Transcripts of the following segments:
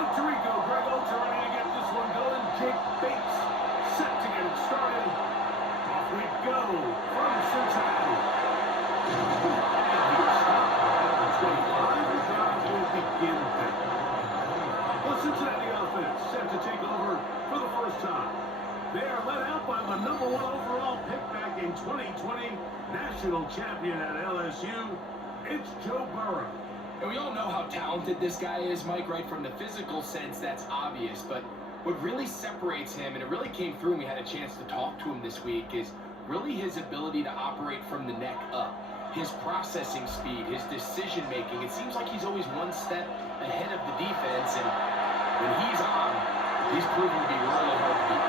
Rico, Greg Oates are ready to get this one going. Jake Bates set to get it started. Off we go from Cincinnati. And he stopped at the 25. The drive will begin there. The Cincinnati offense set to take over for the first time. They are led out by the #1 overall pick back in 2020, national champion at LSU. It's Joe Burrow. And we all know how talented this guy is, Mike, right? From the physical sense, that's obvious. But what really separates him, and it really came through and we had a chance to talk to him this week, is really his ability to operate from the neck up. His processing speed, his decision-making. It seems like he's always one step ahead of the defense. And when he's on, he's proven to be really hard to beat.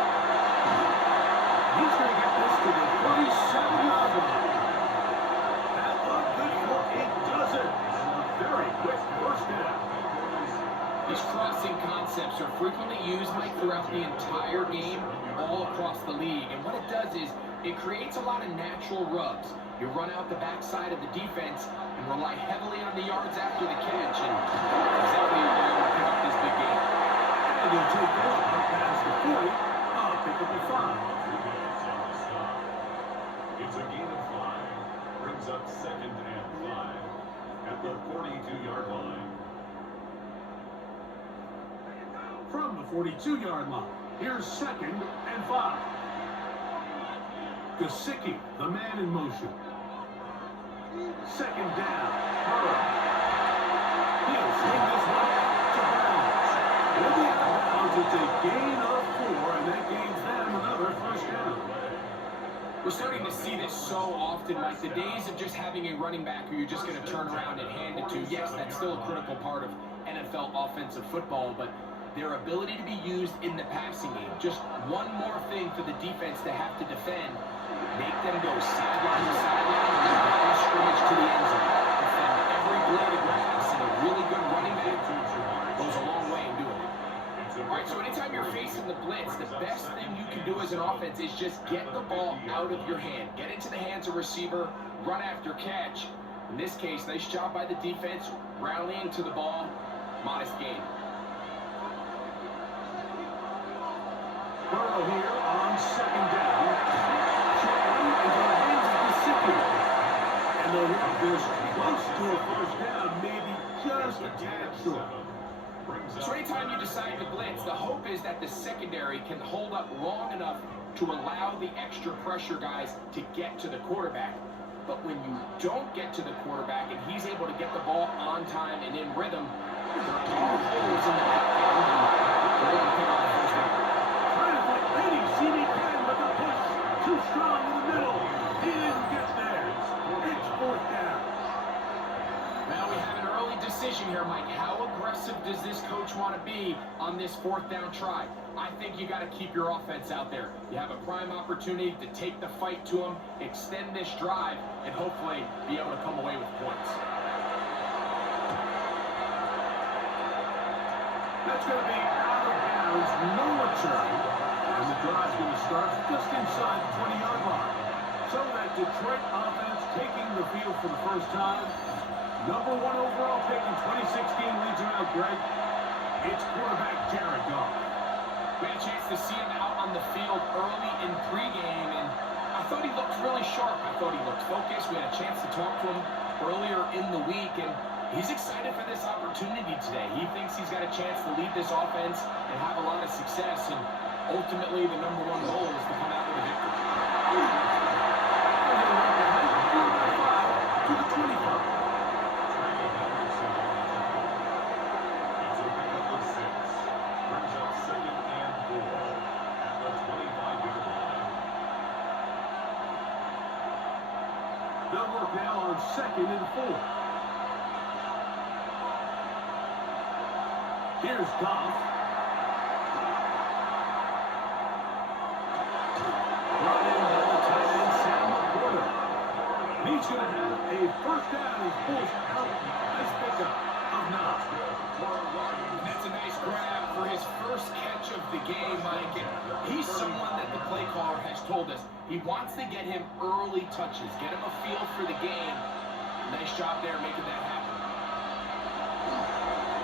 He's going to get this to the 47-yard line. That looked good for a dozen. Very quick first down. These crossing concepts are frequently used, Mike, throughout the entire game, all across the league. And what it does is it creates a lot of natural rubs. You run out the backside of the defense and rely heavily on the yards after the catch. And exactly where they're able to pick up this big game. And he'll take this up past the 40. Pick up the 5. It's a gain of 5. Brings up 2nd and 5 at the 42-yard line. From the 42-yard line, here's 2nd and 5. Gesicki, the man in motion. 2nd down. Burrow. He'll swing this one out to bounds. He'll be out of bounds. It's a gain of 4, and that gains them another first down. We're starting to see this so often, Mike. The days of just having a running back who you're just going to turn around and hand it to, yes, that's still a critical part of NFL offensive football, but their ability to be used in the passing game. Just one more thing for the defense to have to defend. Make them go sideline to sideline and down the scrimmage to the end zone. Defend every blade of grass, and a really good running back goes a long way in doing it. All right, so anytime you're facing the blitz, the best thing you can do as an offense is just get the ball out of your hand. Get into the hands of receiver, run after catch. In this case, nice job by the defense, rallying to the ball, modest gain. Burrow here on 2nd down. Shortly into the hands of Gesicki. And the route is close to a first down, maybe just a tad short. So anytime you decide to blitz, the hope is that the secondary can hold up long enough to allow the extra pressure guys to get to the quarterback. But when you don't get to the quarterback and he's able to get the ball on time and in rhythm, there are holes in the back end and they're able to pick up the first down. Trying to put leading CD Penn, but the push too strong in the middle. He didn't get there. It's 4th down. Now we have an early decision here, Mike. How aggressive does this coach want to be on this 4th down try? I think you got to keep your offense out there. You have a prime opportunity to take the fight to them, extend this drive, and hopefully be able to come away with points. That's going to be out of bounds, no return. And the drive's going to start just inside the 20-yard line. So that Detroit offense taking the field for the first time. #1 overall pick in 2016 leads him out, Greg. It's quarterback Jared Goff. We had a chance to see him out on the field early in pregame, and I thought he looked really sharp. I thought he looked focused. We had a chance to talk to him earlier in the week, and he's excited for this opportunity today. He thinks he's got a chance to lead this offense and have a lot of success, and ultimately the #1 goal is to come out with a victory. To the 25. They'll work now on 2nd and 4. Here's Goff. Brought in by the tight end, Sam Laporta. He's going to have a first down as forced out. Nice pickup of 9. That's a nice grab for his first catch of the game, Mike. And he's someone that the play caller has told us he wants to get him early touches, get him a feel for the game. Nice job there making that happen.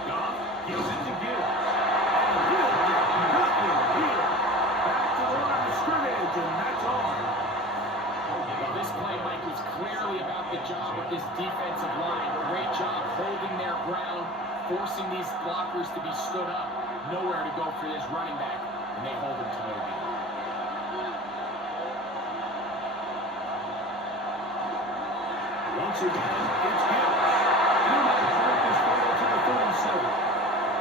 Goff gives it to Gibbs. job with this defensive line. Great job holding their ground, forcing these blockers to be stood up. Nowhere to go for this running back, and they hold him to no gain. Once again, it's Gibbs. He might break this final to the 37.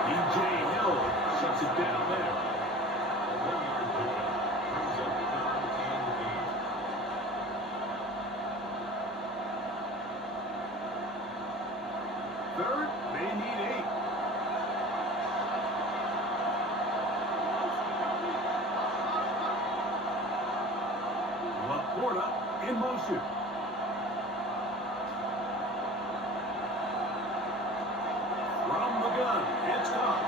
E.J. Hill shuts it down there. Third, they need 8. Laporta in motion. From the gun, it's caught.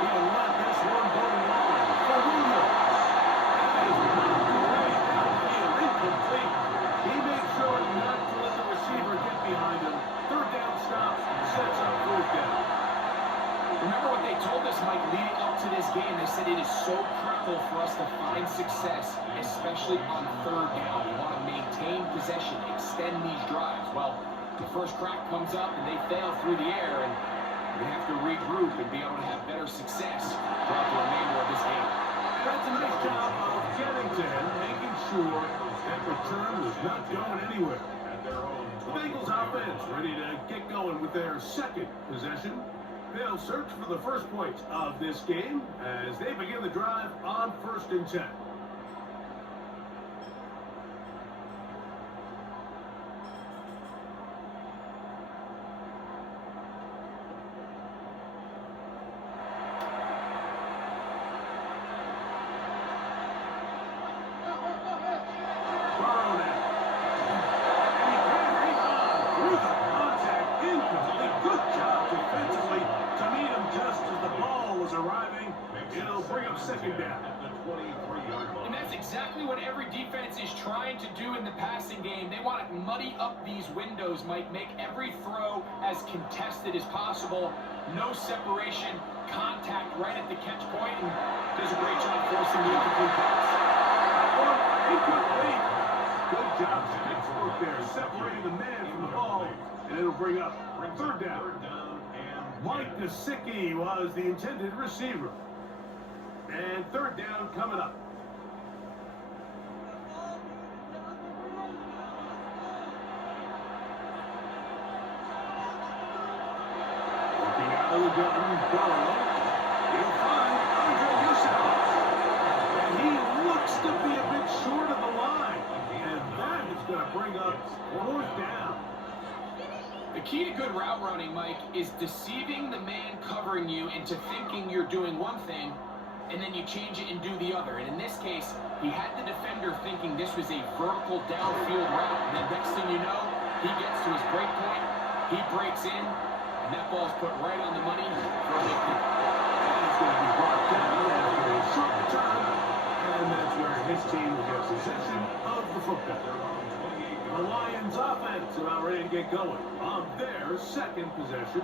He'll let this one go long for Williams. That is not great downfield, incomplete. He made sure not to let the receiver get behind him. Third down stop, sets up fourth down. Remember what they told us, Mike, leading up to this game? They said it is so critical for us to find success, especially on third down. We want to maintain possession, extend these drives. Well, the first crack comes up and they fail through the air, and we have to regroup and be able to have better success throughout the remainder of this game. And that's a nice job of getting to him, making sure that return was not going anywhere. The Bengals offense ready to get going with their second possession. They'll search for the first points of this game as they begin the drive on 1st and 10. Arriving, it'll bring up second down. And that's exactly what every defense is trying to do in the passing game. They want to muddy up these windows, Mike, make every throw as contested as possible. No separation, contact right at the catch point, and does a great job forcing the incomplete pass. Incomplete. Good job, Pittsburgh there, separating the man from the ball, and it'll bring up third down. Mike Gesicki was the intended receiver. And third down coming up. Looking out of the gun, Burrow. He'll find Andre Yusuf. And he looks to be a bit short of the line. And that is going to bring up fourth down. The key to good route running, Mike, is deceiving the man covering you into thinking you're doing one thing, and then you change it and do the other. And in this case, he had the defender thinking this was a vertical downfield route, and then next thing you know, he gets to his break point, he breaks in, and that ball's put right on the money for a big kick. And it's going to be brought down after a short return, and that's where his team will get possession of the football. The Lions offense about ready to get going on their second possession.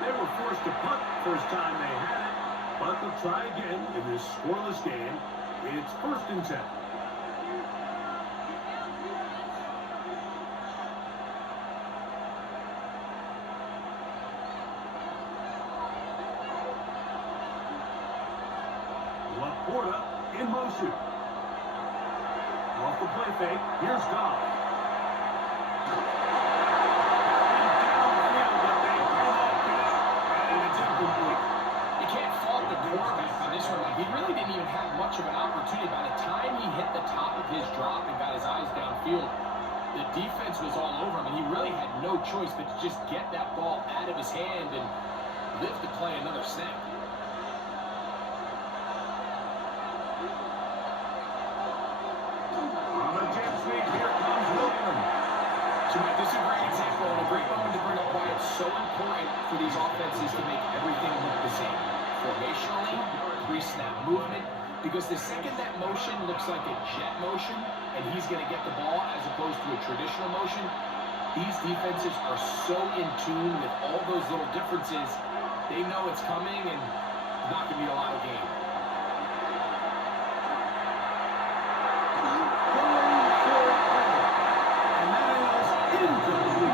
They were forced to punt first time they had it, but they'll try again in this scoreless game. It's 1st and 10. Laporta in motion. Off the play fake, here's Goff. You can't fault the quarterback on this one. He really didn't even have much of an opportunity. By the time he hit the top of his drop and got his eyes downfield, the defense was all over him, and he really had no choice but to just get that ball out of his hand and live to play another snap. On the jet sweep, here comes Williams. So, Mike, this is a great example and a great moment to bring up why it's so important for these offenses to make everything look the same. Formationally, pre-snap movement, because the second that motion looks like a jet motion and he's going to get the ball as opposed to a traditional motion, these defenses are so in tune with all those little differences. They know it's coming and not going to be a lot of game. And that is incomplete.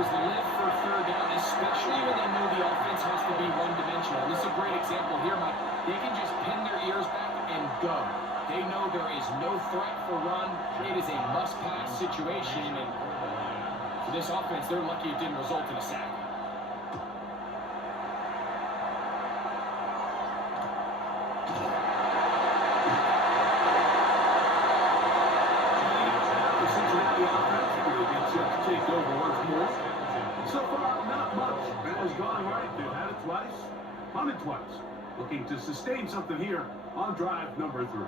coaches live for third down, especially when they know the offense has to be one-dimensional. This is a great example here, Mike. They can just pin their ears back and go. They know there is no threat for run. It is a must-pass situation, and for this offense, they're lucky it didn't result in a sack. Take over once more. So far, not much. Ball's gone right. They've had it twice, punted twice. Looking to sustain something here on drive number 3.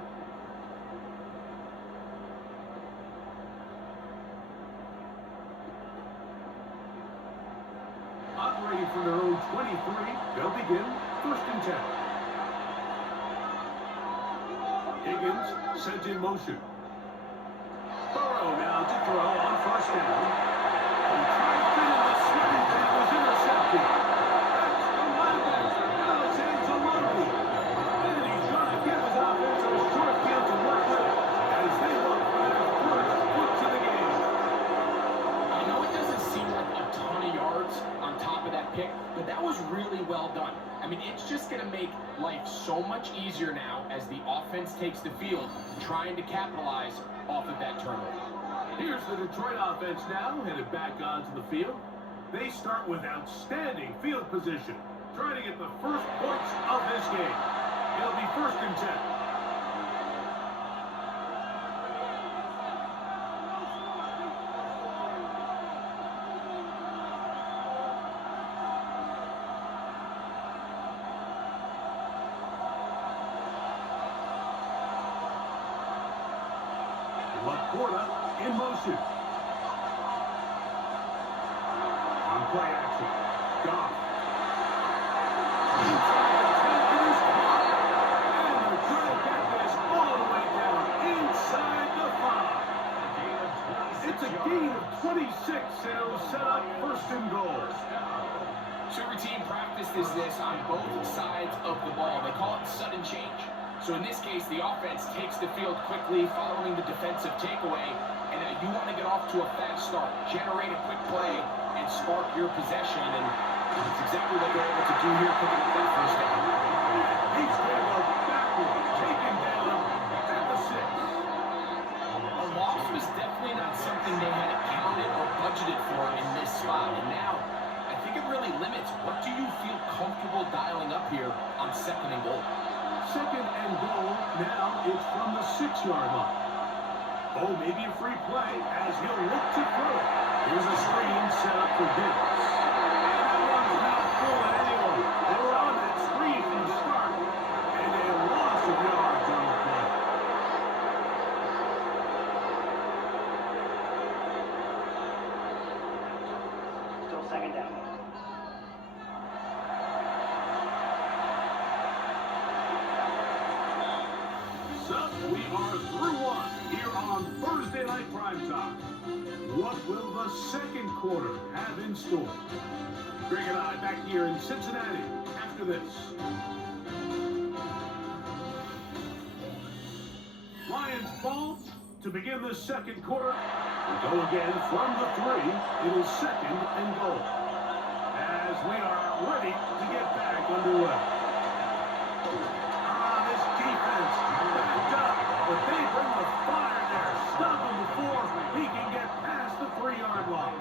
Operating from their own 23, they'll begin 1st and 10. Higgins sent in motion. Burrow now to throw on 1st down. He tried to fit in the swing, but it was intercepted. That's the linebacker, Alexander Lundy. And he's going to give his offense a short field to work with as they look for their first points of the game. I know it doesn't seem like a ton of yards on top of that pick, but that was really well done. I mean, it's just going to make life so much easier now as the offense takes the field, trying to capitalize off of that turnover. Here's the Detroit offense now, headed back onto the field. They start with outstanding field position, trying to get the first points of this game. It'll be 1st and 10. Laporta in motion. On play action. Goff. Inside the 10, it is caught. And they're trying to get this all the way down inside the 5. It's a gain of 26, and it'll set up 1st and goal. So routine practices this on both sides of the ball. They call it sudden change. So in this case, the offense takes the field quickly following the defensive takeaway, and you want to get off to a fast start, generate a quick play, and spark your possession, and that's exactly what they're able to do here, picking up that 1st down. He's going to go backwards, taken down at the 6. A loss was definitely not something they had accounted or budgeted for in this spot, and now I think it really limits what do you feel comfortable dialing up here on 2nd and goal. 2nd and goal, now it's from the 6-yard line. Oh, maybe a free play as he'll look to throw it. Here's a screen set up for Diggs. And that one's not fooling anyone. They were on that screen from the start, and a loss of yards on the play. Still 2nd down. So we are through 1 here on Thursday Night Primetime. What will the 2nd quarter have in store? Greg and I back here in Cincinnati after this. Lions ball to begin the 2nd quarter. We go again from the 3. It is 2nd and goal. As we are ready to get back underway. This defense backed up, but they bring the fire there. Stop him before he can get past the 3-yard line.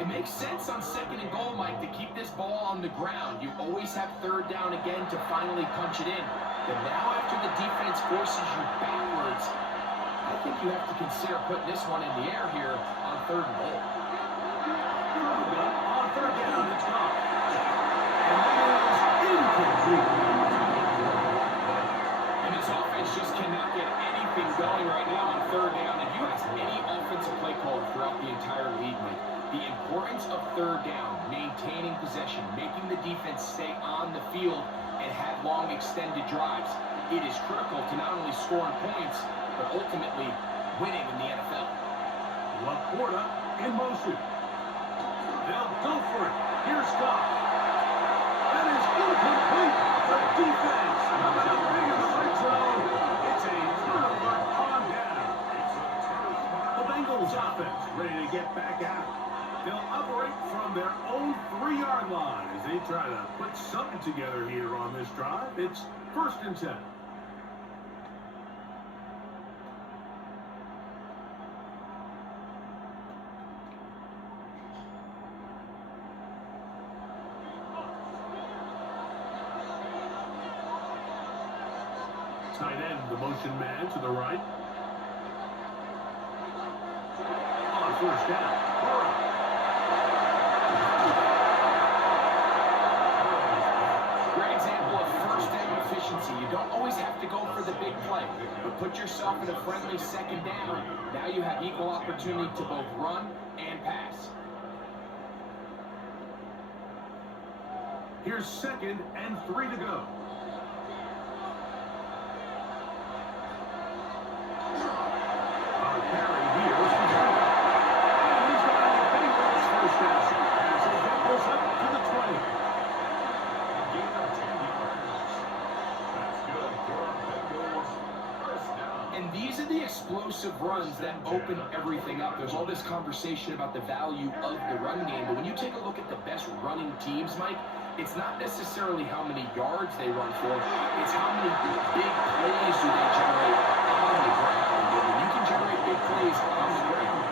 It makes sense on 2nd and goal, Mike, to keep this ball on the ground. You always have 3rd down again to finally punch it in. But now after the defense forces you backwards, I think you have to consider putting this one in the air here on 3rd and goal. On 3rd down, it's gone. And that is incomplete. And this offense just cannot get anything going right now on 3rd down. If you ask any offensive play caller throughout the entire league, Mike, the importance of 3rd down, maintaining possession, making the defense stay on the field and have long extended drives, it is critical to not only scoring points, but ultimately winning in the NFL. Laporta in motion. They'll go for it. Here's Goff. That is incomplete. The defense about big in the red zone. It's a turnover on down. The Bengals offense ready to get back at it. They'll operate from their own 3-yard line as they try to put something together here on this drive. It's 1st and 10. Tight end, the motion man to the right. On 1st down, Burrow. Great example of first down efficiency. You don't always have to go for the big play, but put yourself in a friendly 2nd down. Now you have equal opportunity to both run and pass. Here's 2nd and 3 to go. On a carry here is Burrow. And he's got a Bengals 1st down. As he goes up to the 20. Gain of 10 yards. That's good for Bengals. 1st down. And these are the explosive runs that open everything up. There's all this conversation about the value of the run game, but when you take a look at the best running teams, Mike, it's not necessarily how many yards they run for, it's how many big plays do they generate on the ground. And when you can generate big plays on the ground,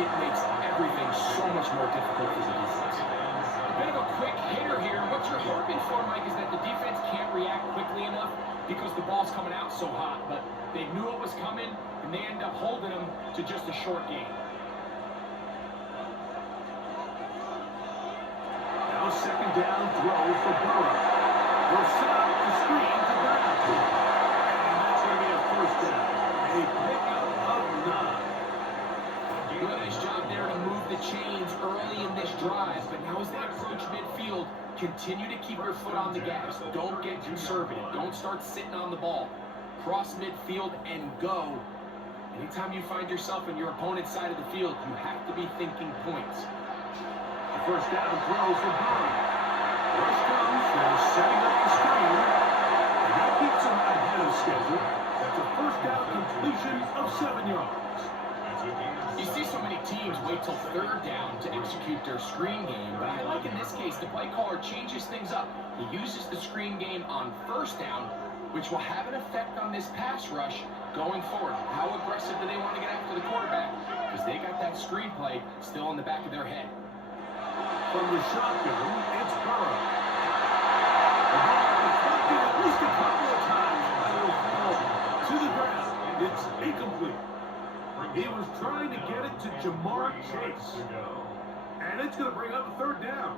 it makes everything so much more difficult for the defense. A bit of a quick hitter here. What you're hoping for, Mike, is that the defense can't react quickly enough because the ball's coming out so hot. But they knew it was coming, and they end up holding them to just a short game. Now 2nd down throw for Burrow. Will set up the screen to Brown. And that's going to be a 1st down. A pickup of 9. Do a nice job there to move the chains early in this drive, but now as they approach midfield, continue to keep your foot on the gas. Don't get conservative. Don't start sitting on the ball. Cross midfield and go. Anytime you find yourself on your opponent's side of the field, you have to be thinking points. The 1st down throw for Burrow. Rush comes, they're setting up the screen. And that keeps him ahead of schedule. That's a 1st down completion of 7 yards. You see so many teams wait till 3rd down to execute their screen game, but I like in this case the play caller changes things up. He uses the screen game on 1st down, which will have an effect on this pass rush going forward. How aggressive do they want to get after the quarterback? Because they got that screenplay still in the back of their head. From the shotgun, it's Burrow. The ball deflected at least a couple of times, but it'll fall to the ground. It's incomplete. He was trying to get it to Jamar Chase. And it's going to bring up a 3rd down.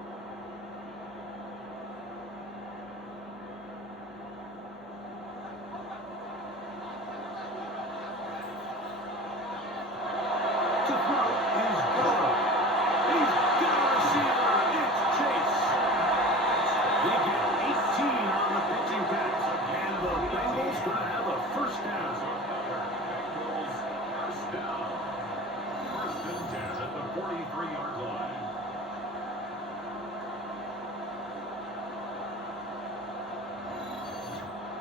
To throw is Burrow. He's got a receiver. It's Chase. They get 18 on the pitching pass. And the Bengals going to have a 1st down. Bengals 1st down. 1st and 10 at the 43-yard line.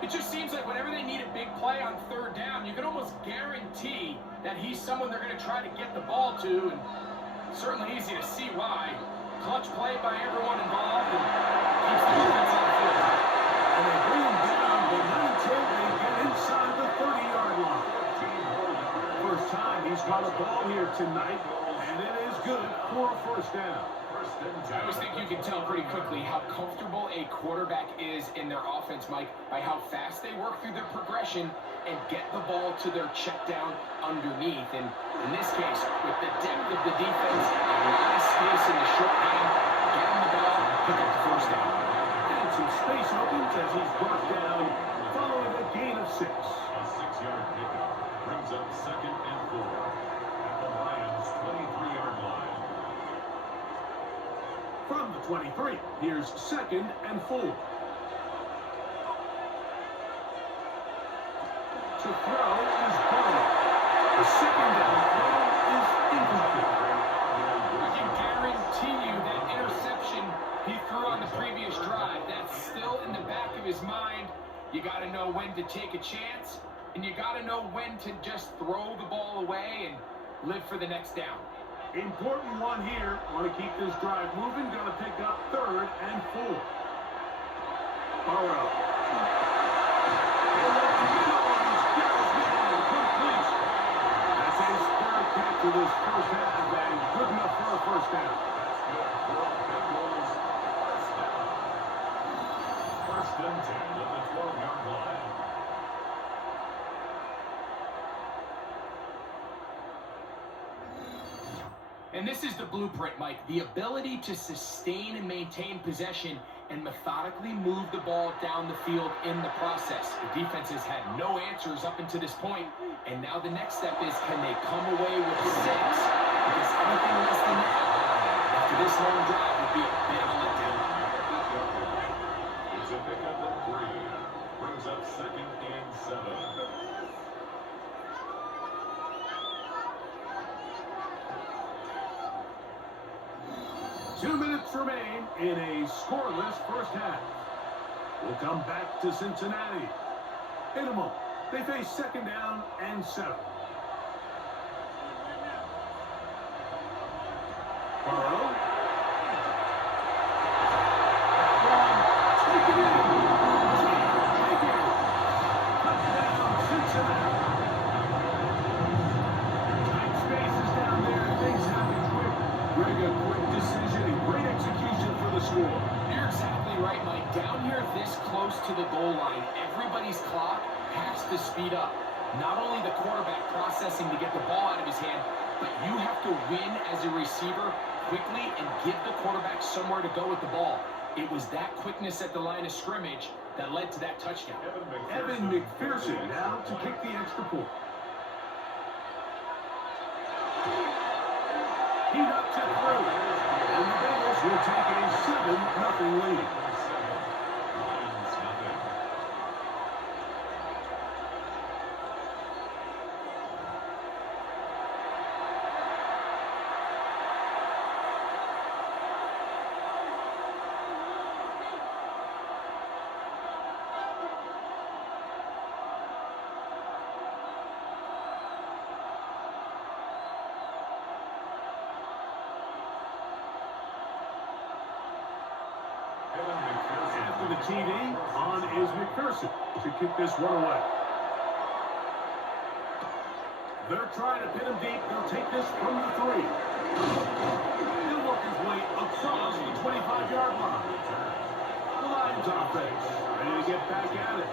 It just seems like whenever they need a big play on 3rd down, you can almost guarantee that he's someone they're going to try to get the ball to, and certainly easy to see why. Clutch play by everyone involved, and keeps the defense on the field. And they bring him down, but not until they get inside the 30-yard line. 1st time he's caught a ball here tonight, and it is good for a 1st down. I always think you can tell pretty quickly how comfortable a quarterback is in their offense, Mike, by how fast they work through their progression and get the ball to their check down underneath. And in this case, with the depth of the defense, a lot of space in the short game, get him the ball, pick up the 1st down. And some space opens as he's brought down following a gain of 6. A 6-yard pickup brings up 2nd and 4 at the Lions' 23-yard line. From the 23, here's 2nd and 4. To throw is Burrow. The 2nd down throw is incomplete. I can guarantee you that interception he threw on the previous drive, that's still in the back of his mind. You got to know when to take a chance, and you got to know when to just throw the ball away and live for the next down. Important one here. Want to keep this drive moving. Going to pick up 3rd and 4. Burrow. That's his 3rd catch of this first half, and good enough for a first down. First and 10 at the 12-yard line. And this is the blueprint, Mike. The ability to sustain and maintain possession and methodically move the ball down the field in the process. The defense has had no answers up until this point, and now the next step is, can they come away with 6? Because anything less than that, after this long drive, would be a bit of a letdown. It's a pickup at 3. Brings up 2nd and 7. 2 minutes remain in a scoreless first half. We'll come back to Cincinnati. In a moment, they face 2nd down and 7. Burrow. Take it in. Take it. Touchdown, Cincinnati. Tight spaces down there. Things happen quick. Greg, a quick decision and great execution for the score. You're exactly right, Mike. Down here this close to the goal line, everybody's clock has to speed up. Not only the quarterback processing to get the ball out of his hand, but you have to win as a receiver quickly and give the quarterback somewhere to go with the ball. It was that quickness at the line of scrimmage that led to that touchdown. Evan McPherson now to kick the extra point. He knocks it through. And the Bengals will take a 7-0 lead. After the TD, on is McPherson to kick this one away. They're trying to pin him deep. They'll take this from the 3. He'll work his way across the 25-yard line. The Lions offense ready to get back at it.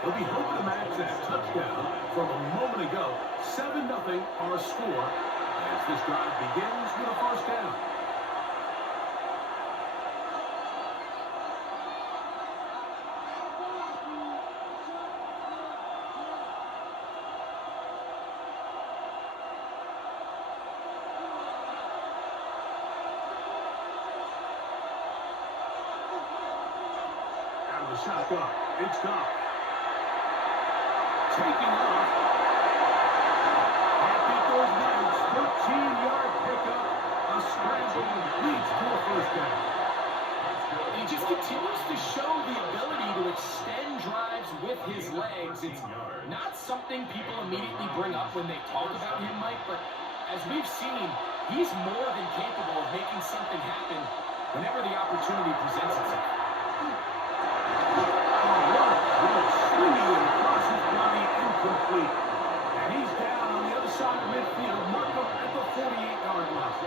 They'll be hoping to match that touchdown from a moment ago. 7-0 our score as this drive begins with a first down. The shotgun. It's gone. Taking off. Can't beat those legs. 13-yard pickup. A scramble leads to a first down. He just continues to show the ability to extend drives with his legs. It's not something people immediately bring up when they talk about him, Mike, but as we've seen, he's more than capable of making something happen whenever the opportunity presents itself. Swinging it across his body, incomplete. And he's down on the other side of midfield, mark him at the 48-yard line.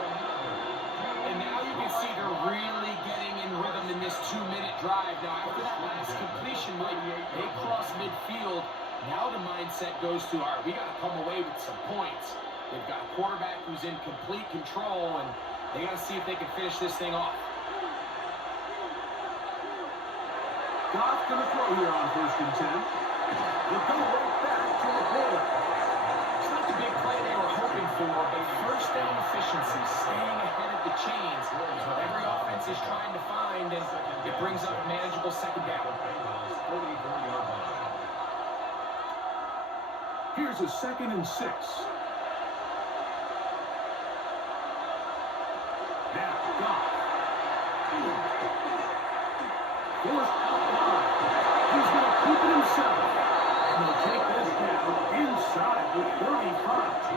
And now you can see they're really getting in rhythm in this 2-minute drive. Now, after that last completion, Mike, they cross midfield. Now the mindset goes to, all right, we got to come away with some points. They've got a quarterback who's in complete control, and they got to see if they can finish this thing off. Goff's going to throw here on 1st and 10. They'll go right back to the play. It's not the big play they were hoping for, but first down efficiency, staying ahead of the chains, is what every offense is trying to find, and it brings up a manageable 2nd down. Here's a 2nd and 6. Now, Goff. Forced out wide. He's going to keep it himself. And he'll take this down inside the 35.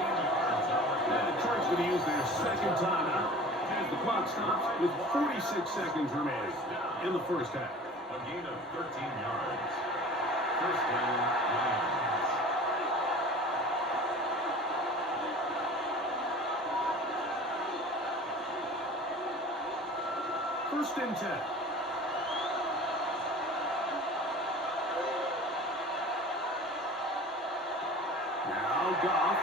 And a Pittsburgh's going to use their second timeout as the clock stops with 46 seconds remaining in the first half. A gain of 13 yards. First down, Lions. First and 10. Now Goff.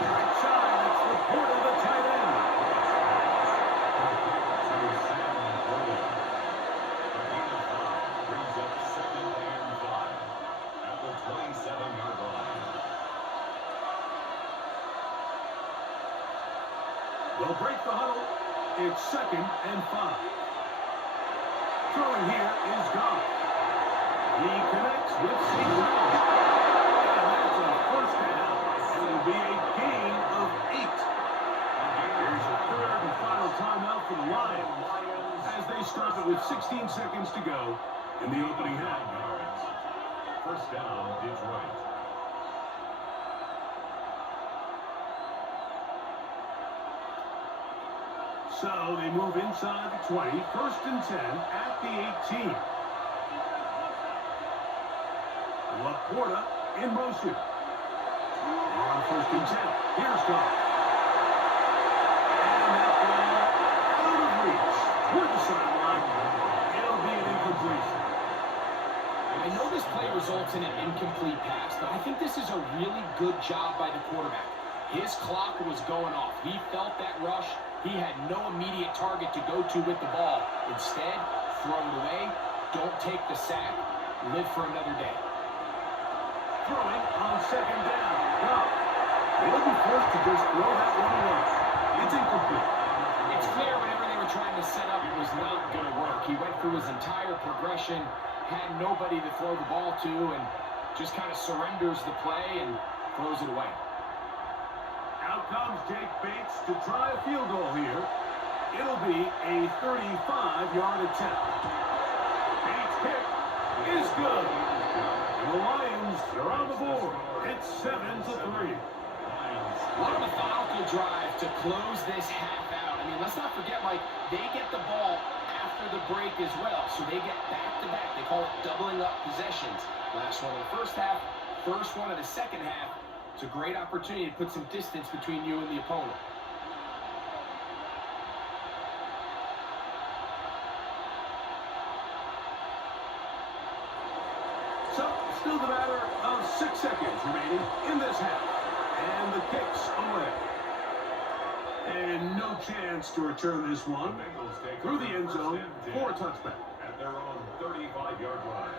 Right side, it's the port of the tight end. To Sam Burley. A gain of 5 brings up 2nd and 5 at the 27-yard line. They'll break the huddle. It's 2nd and 5. Throwing here is Goff. He connects with St. Brown. And that's a first down. It'll be a gain of 8. Here's a third and final timeout for the Lions as they stop it with 16 seconds to go in the opening half. First down, Detroit. So they move inside the 20, first and 10 at the 18. Laporta in motion. On first and 10, here's Goff. And that ball out of reach toward the sideline. It'll be an incompletion. I know this play results in an incomplete pass, but I think this is a really good job by the quarterback. His clock was going off. He felt that rush. He had no immediate target to go to with the ball. Instead, throw it away. Don't take the sack. Live for another day. Throwing on second down. Goff. They'll be forced to just throw that one away. It's incomplete. It's clear whenever they were trying to set up, it was not going to work. He went through his entire progression, had nobody to throw the ball to, and just kind of surrenders the play and throws it away. Out comes Jake Bates to try a field goal here. It'll be a 35-yard attempt. Bates' kick is good. And the Lions are on the board. It's 7-3. What a methodical drive to close this half out. I mean, let's not forget, Mike, they get the ball after the break as well, so they get back-to-back. They call it doubling up possessions. Last one of the first half, first one of the second half. It's a great opportunity to put some distance between you and the opponent. So, still the matter of 6 seconds remaining in this half. And the kick's away. And no chance to return this one through the end zone for a touchback. At their own 35-yard line.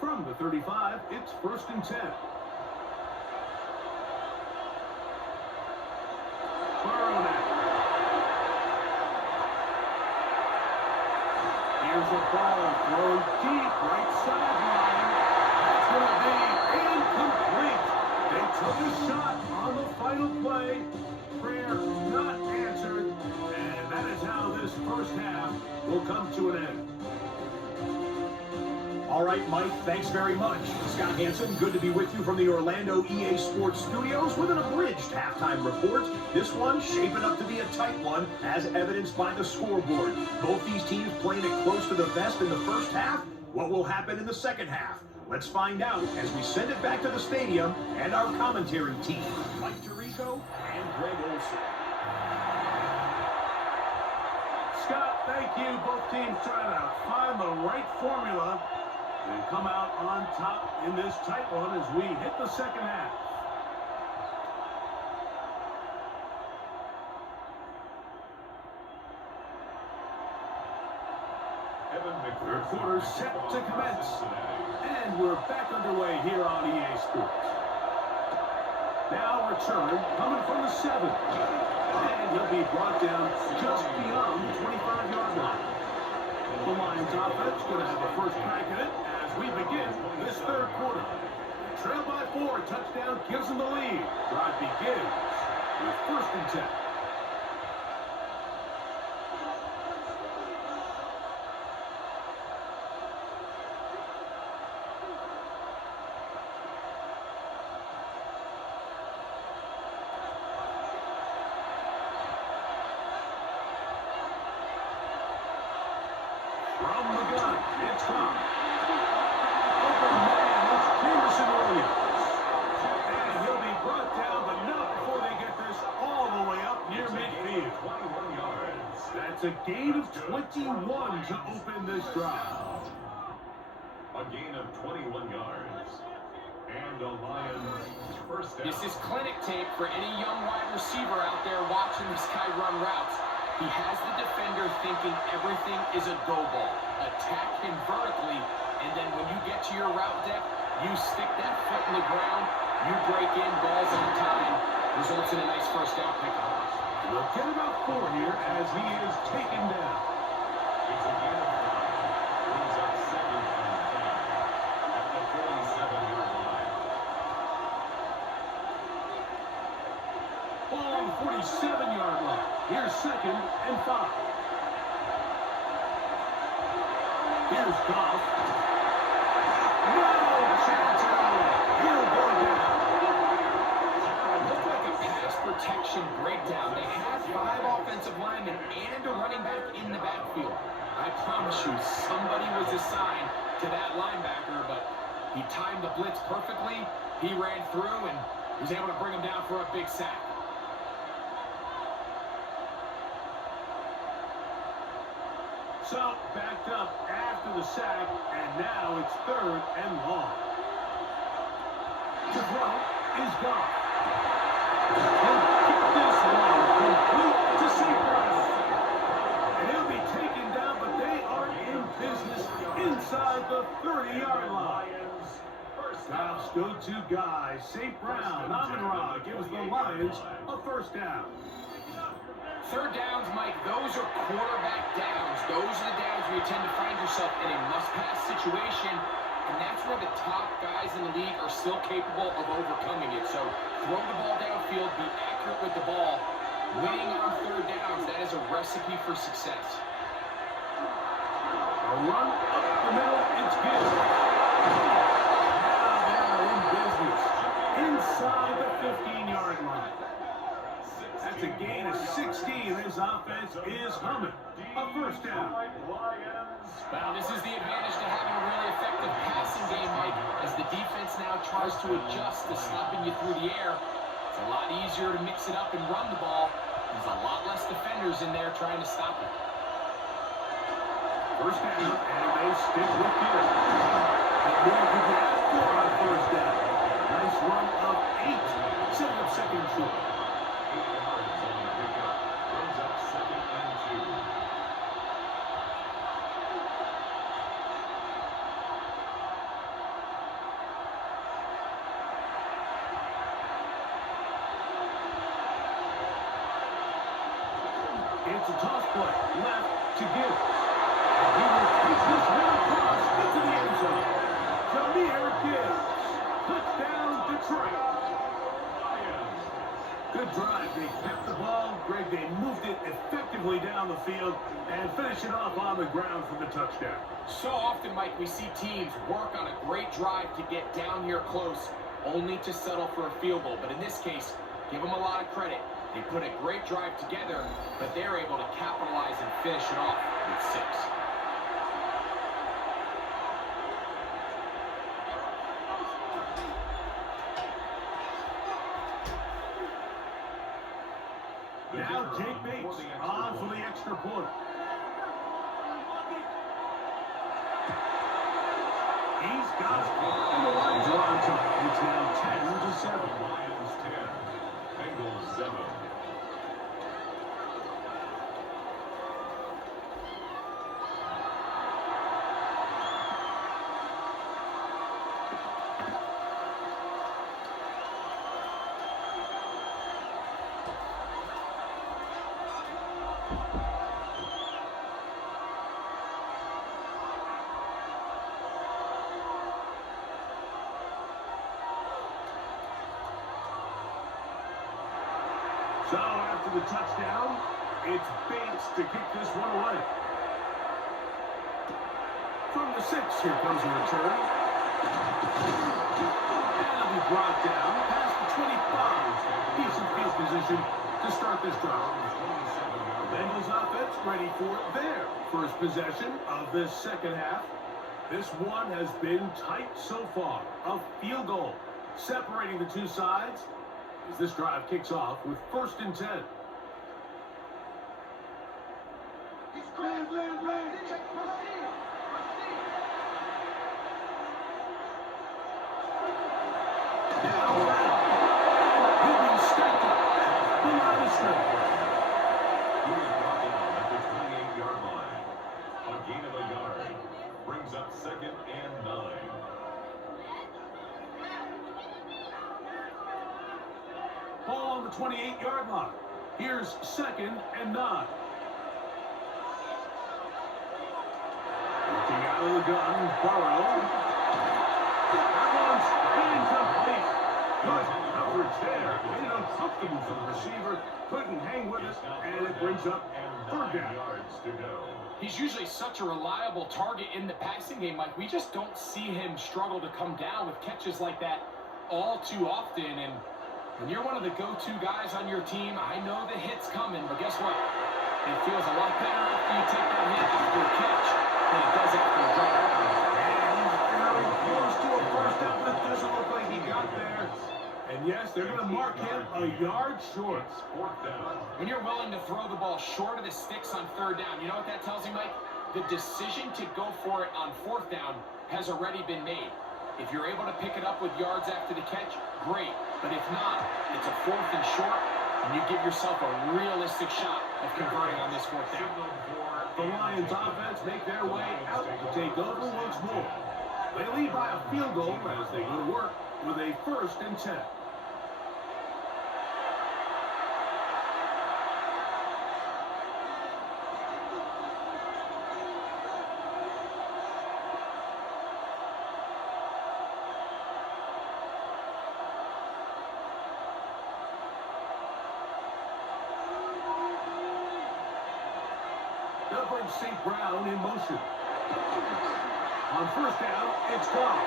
From the 35, it's first and 10. Here's a ball thrown deep right sideline. That's going to be incomplete. They took a shot on the final play. Prayer not answered. And that is how this first half will come to an end. All right, Mike, thanks very much. Scott Hansen, good to be with you from the Orlando EA Sports Studios with an abridged halftime report. This one shaping up to be a tight one, as evidenced by the scoreboard. Both these teams playing it close to the vest in the first half. What will happen in the second half? Let's find out as we send it back to the stadium and our commentary team, Mike Tirico and Greg Olson. Scott, thank you. Both teams trying to find the right formula and come out on top in this tight one as we hit the second half. Third quarter set to commence. And we're back underway here on EA Sports. Now return coming from the 7. And he'll be brought down just beyond the 25-yard line. The Lions offense going to have a first crack at it as we begin this third quarter. Trail by 4, touchdown gives them the lead. Drive begins with first and 10. From the gun, it's Cobb. Open man, it's Jameson Williams. And he'll be brought down, but not before they get this all the way up near midfield. 21 yards. That's a gain of 21 to open this drive. A gain of 21 yards. And the Lions first down. This is clinic tape for any young wide receiver out there watching this guy run routes. He has the defender thinking everything is a go ball. Attack him vertically, and then when you get to your route depth, you stick that foot in the ground, you break in, balls on time, results in a nice first down pickup. We'll get about 4 here as he is taken down. It's a gain of 5. Brings up second and 5 at the 47-yard line. Ball on the 47-yard line. Here's second and 5. Here's Goff. No chance at all. He'll go down. Looked like a pass protection breakdown. They had 5 offensive linemen and a running back in the backfield. I promise you, somebody was assigned to that linebacker, but he timed the blitz perfectly. He ran through and was able to bring him down for a big sack. So, backed up after the sack, and now it's third and long. To throw is Goff. He'll get this one complete to St. Brown. And he'll be taken down, but they are in business inside the 30-yard line. Goff's go-to guy, St. Brown, Amon-Ra gives the Lions a first down. Third downs, Mike, those are quarterback downs. Those are the downs where you tend to find yourself in a must-pass situation, and that's where the top guys in the league are still capable of overcoming it. So throw the ball downfield, be accurate with the ball. Winning on third downs, that is a recipe for success. A run up the middle, it's good. Now they're in business inside the 15-yard line. That's a gain of 16. This offense is humming. A first down. Well, this is the advantage to having a really effective passing game, Mike, as the defense now tries to adjust to stopping you through the air. It's a lot easier to mix it up and run the ball. There's a lot less defenders in there trying to stop it. First down, and they stick with it. And there you can have 4 on first down. Nice run of 8. Setting up second short. 8 yards on the pickup. Brings up second and 2. It's a toss play. Left to Gibbs. And he will take this one across into the end zone. Jahmyr Gibbs. Touchdown, Detroit. Good drive. They kept the ball. Greg, they moved it effectively down the field and finish it off on the ground for the touchdown. So often, Mike, we see teams work on a great drive to get down here close, only to settle for a field goal. But in this case, give them a lot of credit. They put a great drive together, but they're able to capitalize and finish it off with 6. Now Jake Bates on for the extra point. He's got it. And the Lions are on top. It's now 10-7. Lions 10. Bengals 7. So after the touchdown, it's Bates to kick this one away. From the 6, here comes a return. And he'll be brought down past the 25. Decent field position to start this drive. The Bengals offense ready for their first possession of this second half. This one has been tight so far. A field goal separating the two sides as this drive kicks off with 1st and 10. Ball on the 28-yard line. Here's 2nd and 9. Looking out of the gun, Burrow. That one's incomplete. Good coverage there. Made it uncomfortable for the receiver. Couldn't hang with it, and it brings up 3rd down. He's usually such a reliable target in the passing game, Mike. We just don't see him struggle to come down with catches like that all too often. And when you're one of the go-to guys on your team, I know the hit's coming, but guess what? It feels a lot better after you take that hit after a catch than it does after a drop. And he's very close to a first down, but it doesn't look like he got there. And yes, they're going to mark him a yard short. 4th down. When you're willing to throw the ball short of the sticks on 3rd down, you know what that tells you, Mike? The decision to go for it on 4th down has already been made. If you're able to pick it up with yards after the catch, great. But if not, it's a 4th and short, and you give yourself a realistic shot of converting on this 4th down. The Lions offense make their way out to take over once more. They lead by a field goal as they go to work with a 1st and 10. They'll bring St. Brown in motion. On 1st down, it's Goff.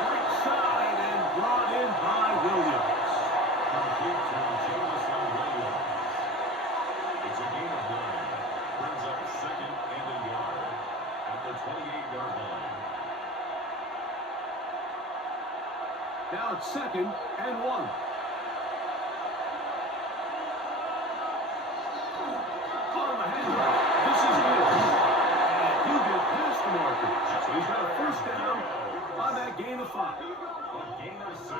Right side and brought in by Williams. Complete to Jameson Williams. It's a gain of 9. Brings up 2nd and a yard at the 28-yard line. Now it's 2nd and 1. This is good. And he'll get past the marker. So he's got a 1st down on that gain of 5. A gain of 6.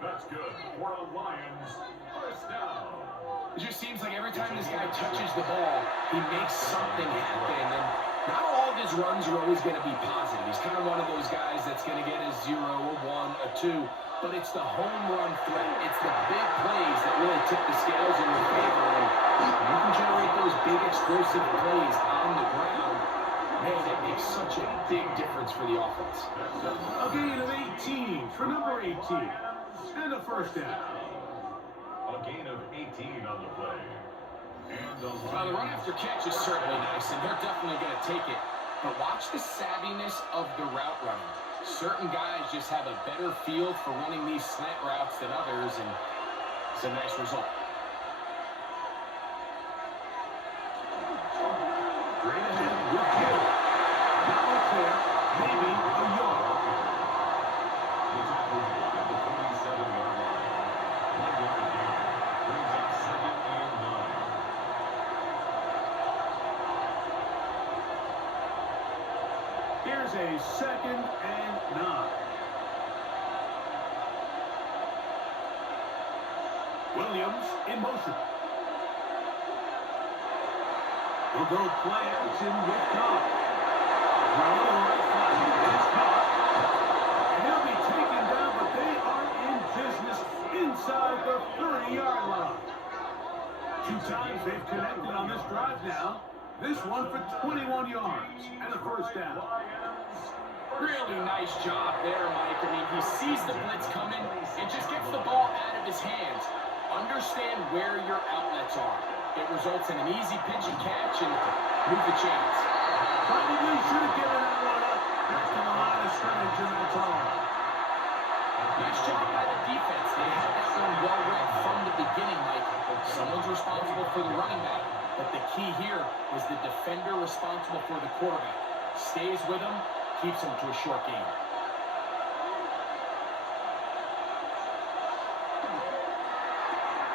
That's good for a Lions 1st down. It just seems like every time this guy touches the ball, he makes something happen. And not all of his runs are always going to be positive. He's kind of one of those guys that's going to get a 0, a 1, a 2. But it's the home run threat. It's the big plays that really tip the scales in your favor. And you can generate those big explosive plays on the ground. Man, that makes such a big difference for the offense. A gain of 18 for number 18. And a 1st down. A gain of 18 on the play. And the Well, the run after catch is certainly nice, and they're definitely going to take it. But watch the savviness of the route running. Certain guys just have a better feel for running these slant routes than others, and it's a nice result. Straight ahead with Hill. That one's there. Maybe a yard. It's a at the 27-yard line. 1 yard gain. Brings up 2nd and 9. Here's a 2nd and 9. Williams in motion. We'll go play action with Goff. Throw to the right side. It's caught. And he'll be taken down, but they are in business inside the 30-yard line. 2 times they've connected on this drive now. This one for 21 yards and a 1st down. Really nice job there, Mike. I mean, he sees the blitz coming and just gets the ball out of his hands. Understand where your outlets are. It results in an easy pitch and catch and move the chains. Probably should have given that one up back to the line of scrimmage, and that's all. Nice job by the defense. They had that one well read from the beginning, Mike. Someone's responsible for the running back, but the key here was the defender responsible for the quarterback. Stays with him, keeps him to a short game.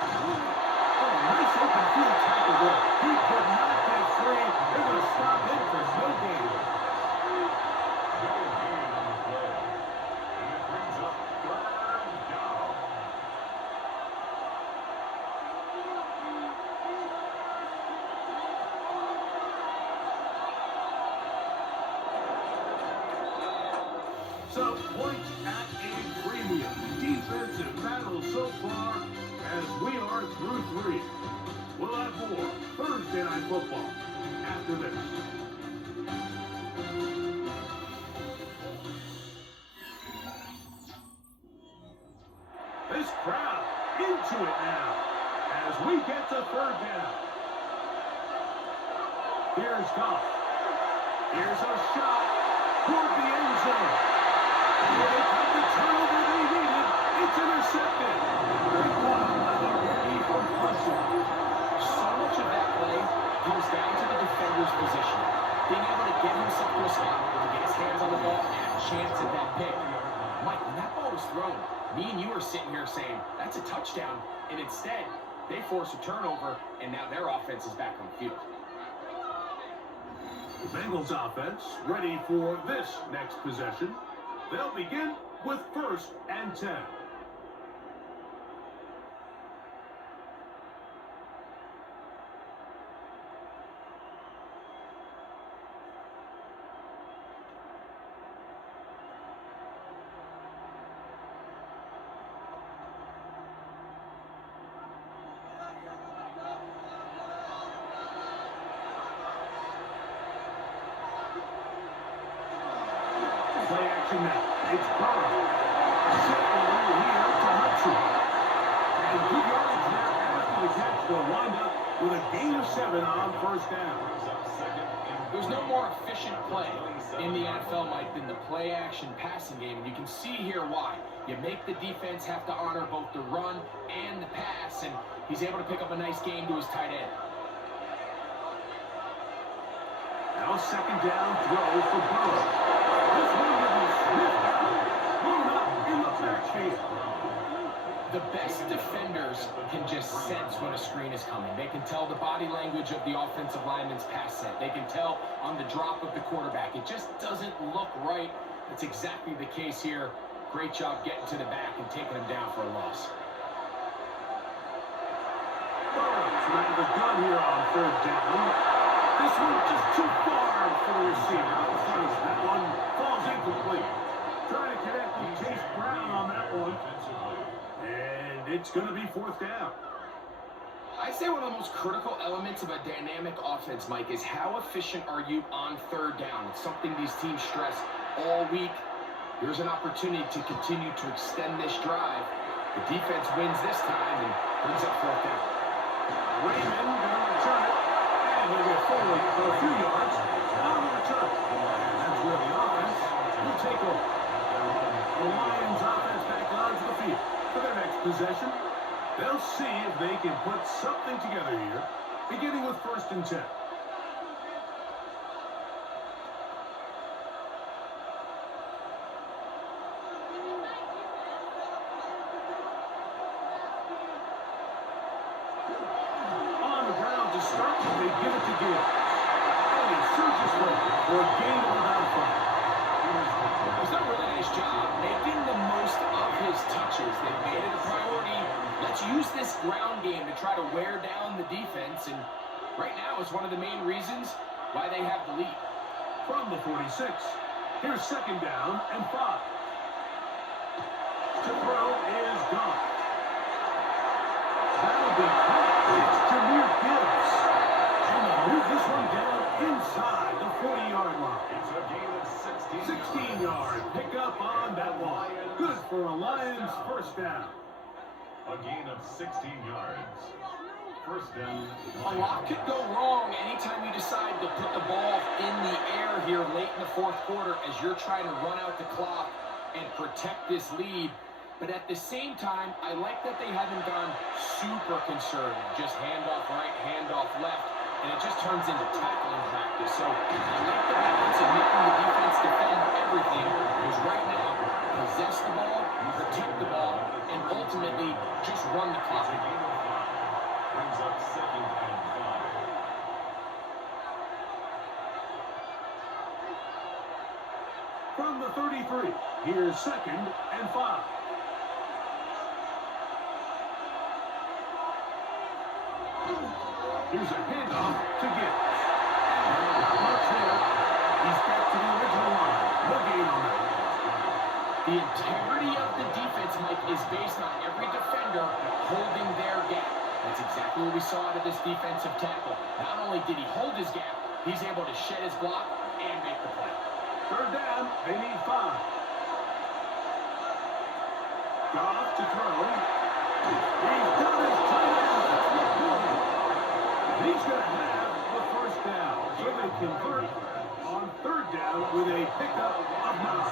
Oh, nice open field tackle there. He could not get free. They're going to stop him for no gain. No gain on the play. And it brings up 3rd down. So, points at a premium. Defensive battle so far as we are through 3. We'll have more Thursday Night Football after this. This crowd into it now as we get to 3rd down. Here's Goff. Here's a shot toward the end zone. And they got the turnover they needed. It's intercepted. Great block by the rookie from Russell. So much of that play comes down to the defender's position. Being able to get himself to a spot where he can get his hands on the ball and have a chance at that pick. Mike, when that ball was thrown, me and you were sitting here saying, that's a touchdown. And instead, they force a turnover, and now their offense is back on the field. The Bengals offense ready for this next possession. They'll begin with 1st and 10. Play action now. It's Burrow. Sitting over here to Hudson. And good yardage there after the catch. They'll wind up with a gain of 7 on 1st down. There's no more efficient play in the NFL, Mike, than the play-action passing game. And you can see here why. You make the defense have to honor both the run and the pass, and he's able to pick up a nice game to his tight end. Now 2nd down throw for Burrow. This one will be sniffed out. Blown up in the backfield. The best defenders can just sense when a screen is coming. They can tell the body language of the offensive lineman's pass set. They can tell on the drop of the quarterback. It just doesn't look right. That's exactly the case here. Great job getting to the back and taking him down for a loss. Burrow's out of the gun here on 3rd down. This one just too far for the receiver. That one falls incomplete. Trying to connect with Chase Brown on that one. And it's going to be 4th down. I'd say one of the most critical elements of a dynamic offense, Mike, is how efficient are you on 3rd down? It's something these teams stress all week. Here's an opportunity to continue to extend this drive. The defense wins this time and brings up 4th down. Raymond going to return it. And he'll get forward for a few yards on the return. And that's where the offense will take over. The Lions offense back onto the field for their next possession. They'll see if they can put something together here, beginning with 1st and 10. On the ground to start, they give it to Gibbs. And he surges forward for a gain of about 5. He's done a really nice job making the most of his touches. They've made it a priority. Let's use this ground game to try to wear down the defense, and right now is one of the main reasons why they have the lead. From the 46, here's 2nd down and 5. To throw is gone. That'll be caught. It's Jahmyr Gibbs. And they'll move this one down inside the 40-yard line. It's a gain of 16-yard pickup on that one. Good for a Lions 1st down. A gain of 16 yards. 1st down. A lot could go wrong anytime you decide to put the ball in the air here late in the 4th quarter as you're trying to run out the clock and protect this lead. But at the same time, I like that they haven't gone super conservative. Just handoff right, handoff left, and it just turns into tackling practice. So I like the balance of making the defense defend everything, because right now, possess the ball, protect the ball, and ultimately just run the clock. Brings up 2nd and 5. From the 33, here's 2nd and 5. Here's a handoff to Gibbs. Not much there. He's back to the original line. No gain on that. The integrity of the defense, Mike, is based on every defender holding their gap. That's exactly what we saw out of this defensive tackle. Not only did he hold his gap, he's able to shed his block and make the play. 3rd down, they need 5. Goff to throw. He's got his tight end. He's going to have the 1st down. So they convert on 3rd down with a pickup of 9.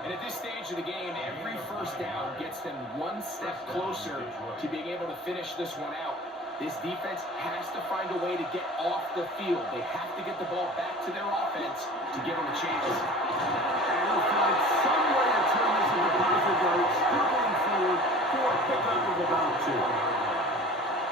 And at this stage of the game, every 1st down gets them one step closer to being able to finish this one out. This defense has to find a way to get off the field. They have to get the ball back to their offense to give them a chance. And they'll find some way to turn this into positive yards, dribbling forward for a pickup of about 2.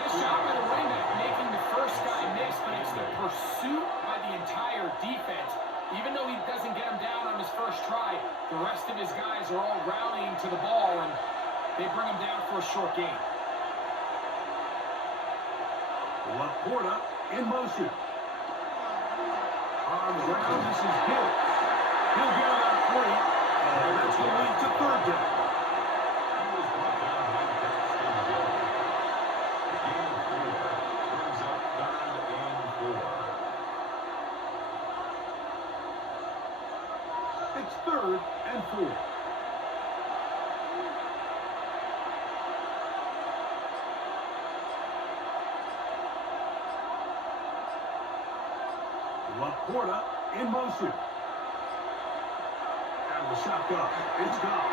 Nice job by the running back making the first guy miss, but it's the pursuit by the entire defense. Even though he doesn't get him down on his first try, the rest of his guys are all rallying to the ball, and they bring him down for a short gain. Laporta in motion. On the ground, this is Gibbs. He'll get it out free, and that's going to lead to 3rd down. He was brought down by Braxton Jones. The gain of 4 brings up 3rd and 4. It's 3rd and 4. Laporta in motion. And the shotgun. It's gone.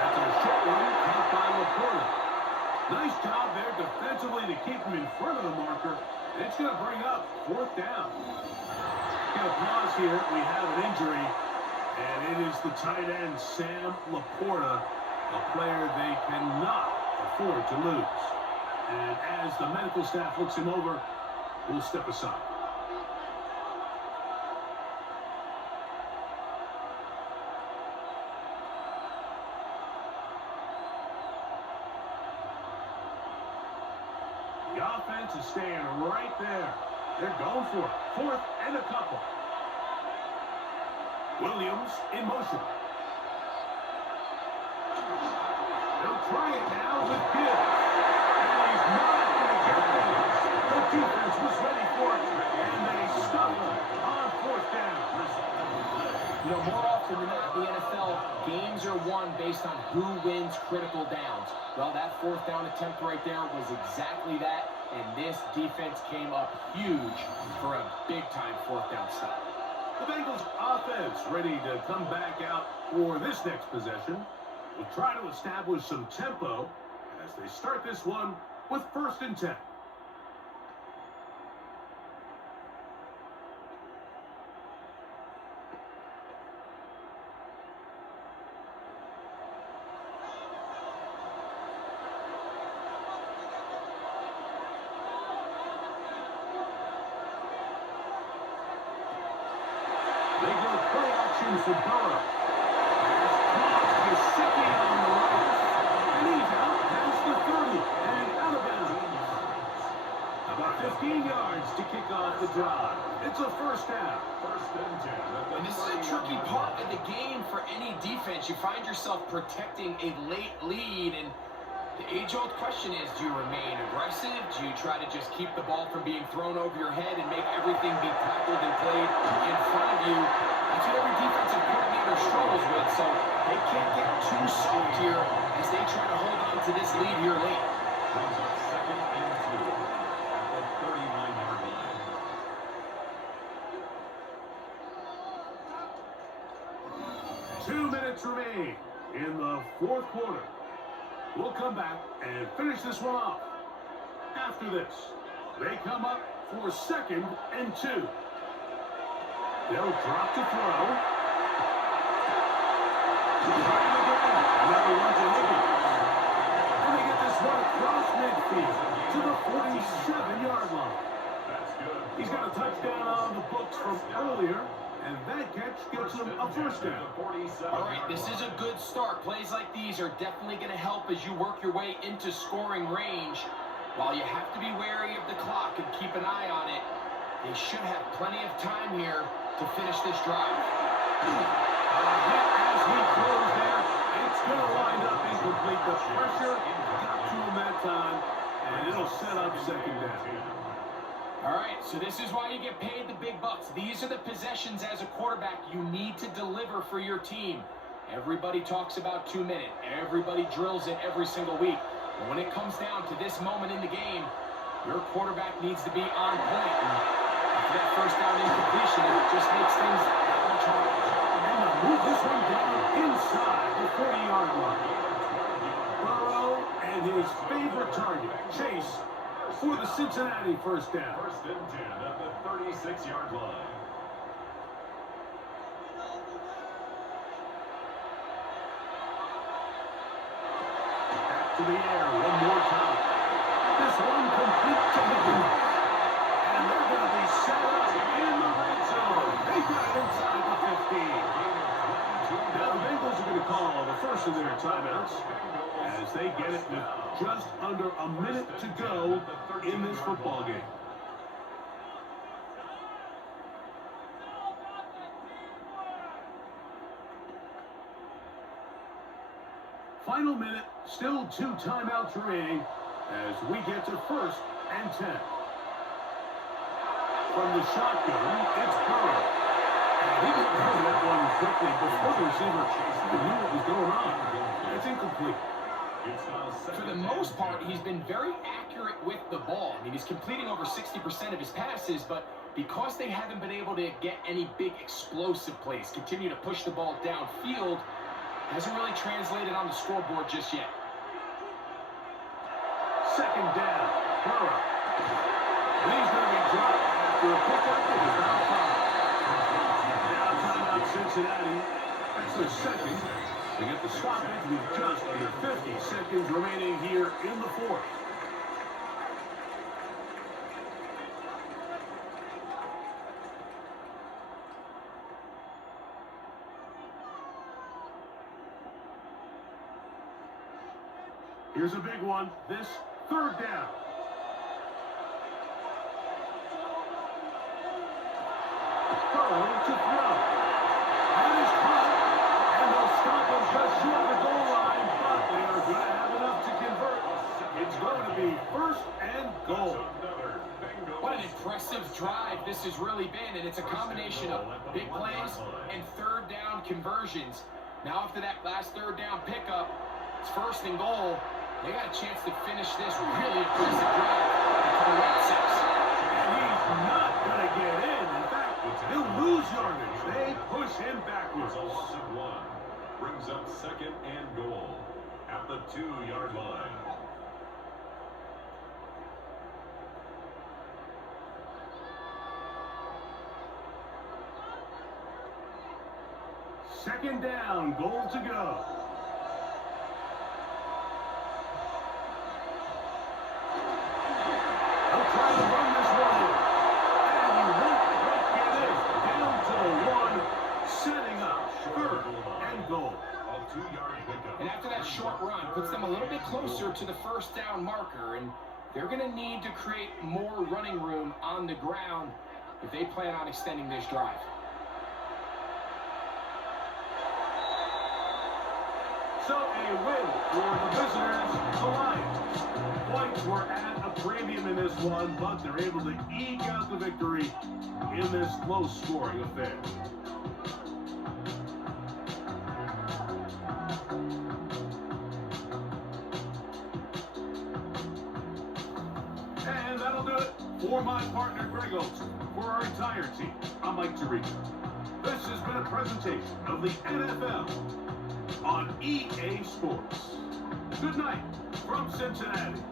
That's a short one caught by Laporta. Nice job there defensively to keep him in front of the marker. It's going to bring up 4th down. Got a pause here. We have an injury. And it is the tight end, Sam Laporta, a player they cannot afford to lose. And as the medical staff looks him over, we'll step aside. The offense is staying right there. They're going for it. 4th and a couple. Williams in motion. They'll try it now with Gibbs. And he's not going to get there. The defense was ready for it. And they stop him on 4th down. You know, more often than not, the NFL, games are won based on who wins critical downs. Well, that 4th down attempt right there was exactly that, and this defense came up huge for a big-time 4th down stop. The Bengals offense ready to come back out for this next possession. We'll try to establish some tempo as they start this one with 1st and 10. They go play action for Burrow. Gesicki on the right. And he's out past the 30 and out of bounds. About 15 yards to kick off the drive. It's a 1st down. 1st and 10. And this is a tricky part of the game for any defense. You find yourself protecting a late lead, and the age-old question is, do you remain aggressive? Do you try to just keep the ball from being thrown over your head and make everything be tackled and played in front of you? That's what every defensive coordinator struggles with, so they can't get too soft here as they try to hold on to this lead here late. Brings up 2nd and 2 at the 39-yard line. 2 minutes remain in the fourth quarter. We'll come back and finish this one off. After this, they come up for 2nd and 2. They'll drop to throw. Another one to Higgins. And they get this one across midfield to the 47-yard line. He's got a touchdown on the books from earlier, and that catch gets him a first down. All right, this is a good start. Plays like these are definitely going to help as you work your way into scoring range. While you have to be wary of the clock and keep an eye on it, they should have plenty of time here to finish this drive. As he throws there, it's going to wind up incomplete. The pressure got to him that time, and it'll set up 2nd down. All right, so this is why you get paid the big bucks. These are the possessions as a quarterback you need to deliver for your team. Everybody talks about 2 minutes. Everybody drills it every single week. But when it comes down to this moment in the game, your quarterback needs to be on point. And after that first down incompletion, it just makes things that much harder. And they'll move this one down inside the 40-yard line. Burrow and his favorite target, Chase, for the Cincinnati first down. 1st and 10 at the 36-yard line. Back to the air one more time. This one complete to Higgins. And they're going to be set up in the red zone. They got it inside the 15. Now the Bengals are going to call the first of their timeouts as they get it with just under a minute to go in this football game. Final minute, still 2 timeouts remaining as we get to 1st and 10. From the shotgun, it's Burrow. And he got rid of that one quickly before the receiver even knew what was going on. It's incomplete. For the most part, he's been very accurate with the ball. I mean, he's completing over 60% of his passes, but because they haven't been able to get any big explosive plays, continue to push the ball downfield, hasn't really translated on the scoreboard just yet. 2nd down, Burrow. And he's going to be dropped after a pickup of about 5. Now timeout Cincinnati. That's their 2nd. They get the stoppage with just under 50 seconds remaining here in the 4th. Here's a big one. This 3rd down. Burrow to throw. That is caught. And they'll stop him just short of the goal line, but they are going to have enough to convert. It's going to be 1st and goal. What an impressive drive this has really been, and it's a combination of big plays and 3rd down conversions. Now after that last 3rd down pickup, it's 1st and goal. They got a chance to finish this really impressive drive. And he's not going to get in. In fact, he'll lose yardage. They push him backwards. A loss of 1. Brings up 2nd and goal at the 2-yard line. Second down, goal to go. He'll try to run this one in. And he won't quite get it. Down to the 1, setting up 3rd and goal. A 2-yard pickup. And after that short run, puts them a little bit closer to the 1st down marker, and they're going to need to create more running room on the ground if they plan on extending this drive. So a win for the visitors, the Lions. Points were at a premium in this one, but they're able to eke out the victory in this low-scoring affair. And that'll do it for my partner, Greg Olson. For our entire team, I'm Mike Tirico. This has been a presentation of the NFL on EA Sports. Good night from Cincinnati.